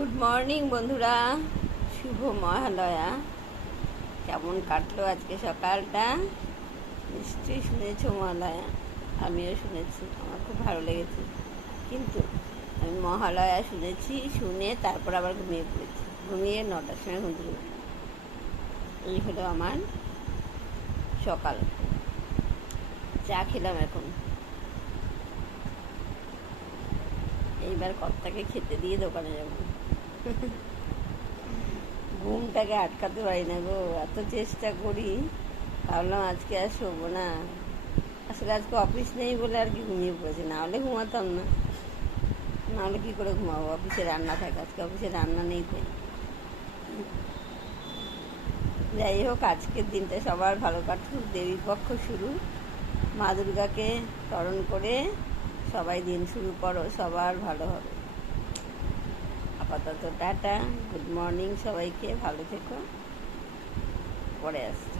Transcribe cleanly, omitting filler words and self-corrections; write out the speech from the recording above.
Good morning বন্ধুরা, শুভ মহালয়া। কেমন কাটলো আজকে সকালটা? নিশ্চয়ই শুনেছ মহালয়া, আমিও শুনেছি, আমার খুব ভালো লেগেছে। কিন্তু আমি মহালয়া শুনেছি, শুনে তারপর আবার ঘুমিয়ে পড়েছি। ঘুমিয়ে 9টার সময় ঘুম থেকে উঠলাম। এই হলো আমার সকাল। চা খেলাম এখন। এইবার কর্তাকে খেতে দিয়ে দোকানে যাবো। ঘুমটাকে আটকাতে পারি না গো, এত চেষ্টা করি। ভাবলাম আজকে আর শোবো না। আসলে আজকে অফিস নেই বলে আর কি ঘুমিয়ে পড়েছি, না হলে ঘুমাতাম না। না হলে কী করে ঘুমাবো, অফিসে রান্না থাকে, আজকে অফিসে রান্না নেই তাই। যাই হোক, আজকের দিনটা সবার ভালো কাটুক। দেবীপক্ষ শুরু, মা দুর্গাকে স্মরণ করে সবাই দিন শুরু করো, সবার ভালো হবে। আপাতত টাটা, গুড মর্নিং সবাইকে, ভালো থেকো, পরে আসছি।